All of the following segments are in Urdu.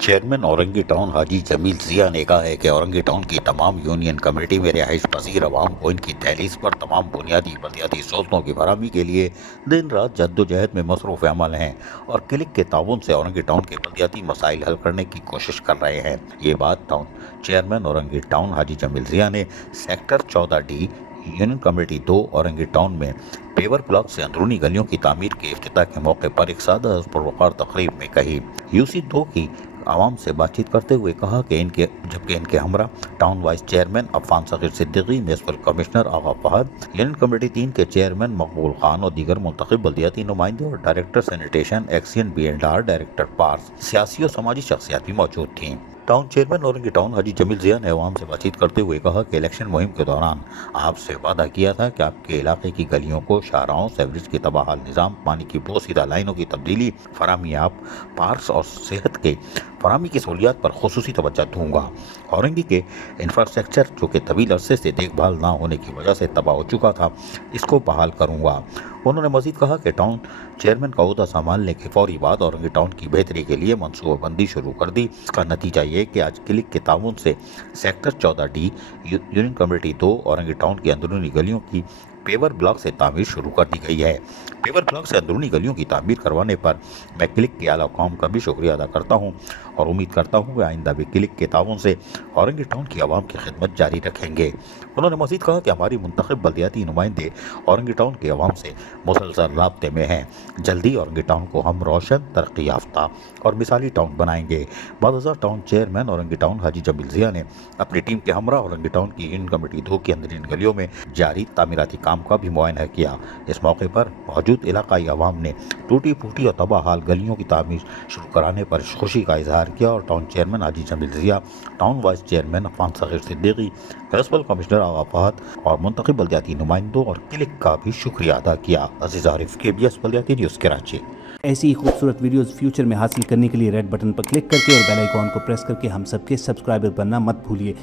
چیئرمین اورنگی ٹاؤن حاجی جمیل ضیاء نے کہا ہے کہ اورنگی ٹاؤن کی تمام یونین کمیٹی میں رہائش پذیر عوام کو ان کی دہلیز پر تمام بنیادی بلدیاتی سہولتوں کی فراہمی کے لیے دن رات جدوجہد میں مصروف عمل ہیں اور کلک کے تعاون سے اورنگی ٹاؤن کے بلدیاتی مسائل حل کرنے کی کوشش کر رہے ہیں۔ یہ بات ٹاؤن چیئرمین اورنگی ٹاؤن حاجی جمیل ضیاء نے sector 14D union committee 2 Orangi town میں پیور بلاک سے اندرونی گلیوں کی تعمیر کے افتتاح کے موقع پر ایک سادہ اور پروقار تقریب میں کہی۔ UC2 کی عوام سے بات چیت کرتے ہوئے کہا کہ جبکہ ان کے ہمراہ town vice chairman Affan Saghir Siddiqui, municipal commissioner Agha Fahad, union committee 3 کے چیئرمین مقبول خان اور دیگر منتخب بلدیاتی نمائندے اور director sanitation XEN B&R، director parks, سیاسی اور سماجی شخصیات بھی موجود تھیں۔ ٹاؤن چیئرمین اورنگی ٹاؤن حاجی جمیل ضیاء نے عوام سے بات چیت کرتے ہوئے کہا کہ الیکشن مہم کے دوران آپ سے وعدہ کیا تھا کہ آپ کے علاقے کی گلیوں کو شاہراہوں، سیوریج کی تباہال نظام، پانی کی بوسیدہ لائنوں کی تبدیلی، فراہمی آب، پارکس اور صحت کے فراہمی کی سہولیات پر خصوصی توجہ دوں گا۔ اورنگی کے انفراسٹرکچر جو کہ طویل عرصے سے دیکھ بھال نہ ہونے کی وجہ سے تباہ ہو چکا تھا، اس کو بحال کروں گا۔ انہوں نے مزید کہا کہ ٹاؤن چیئرمین کا عہدہ سنبھالنے کے فوری بعد اورنگی ٹاؤن کی بہتری کے لیے منصوبہ بندی شروع کر دی۔ اس کا نتیجہ یہ کہ آج کلک کے تعاون سے sector 14D union committee 2 Orangi town کی اندرونی گلیوں کی پیور بلاک سے تعمیر شروع کر دی گئی ہے۔ پیور بلاک سے اندرونی گلیوں کی تعمیر کروانے پر میں کلک کے اعلیٰ حکام کا بھی شکریہ ادا کرتا ہوں اور امید کرتا ہوں کہ آئندہ بھی کلک کے تعاون سے اورنگی ٹاؤن کی عوام کی خدمت جاری رکھیں گے۔ انہوں نے مزید کہا کہ ہماری منتخب بلدیاتی نمائندے اورنگی ٹاؤن کے عوام سے مسلسل رابطے میں ہیں۔ جلدی اورنگی ٹاؤن کو ہم روشن، ترقی یافتہ اور مثالی ٹاؤن بنائیں گے۔ بعد ازاں ٹاؤن چیئرمین اورنگی ٹاؤن حاجی جمیل ضیاء نے اپنی ٹیم کے ہمراہ اورنگی ٹاؤن کی یونین کمیٹی 2 کی اندرونی گلیوں میں جاری تعمیراتی کام کا بھی معائنہ کیا۔ اس موقع پر موجود علاقائی عوام نے ٹوٹی پھوٹی اور تباہ حال گلیوں کی تعمیر شروع کرانے پر خوشی کا اظہار کیا اور town chairman Haji Jamil Zia, town vice chairman Affan Saghir Siddiqui, municipal commissioner Agha Fahad اور منتخب بلدیاتی نمائندوں اور کلک کا بھی شکریہ ادا کیا۔ عزیز عارف، KBS بلدیاتی نیوز کراچی۔ ایسی ہی خوبصورت ویڈیوز فیوچر میں حاصل کرنے کے لیے ریڈ بٹن پر کلک کر کے اور بیل آئیکن کو پریس کر کے ہم سب کے سبسکرائبر بننا مت بھولیے۔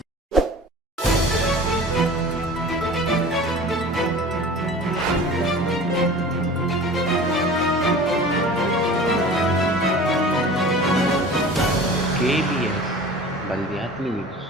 KBS بلدیاتی نیوز۔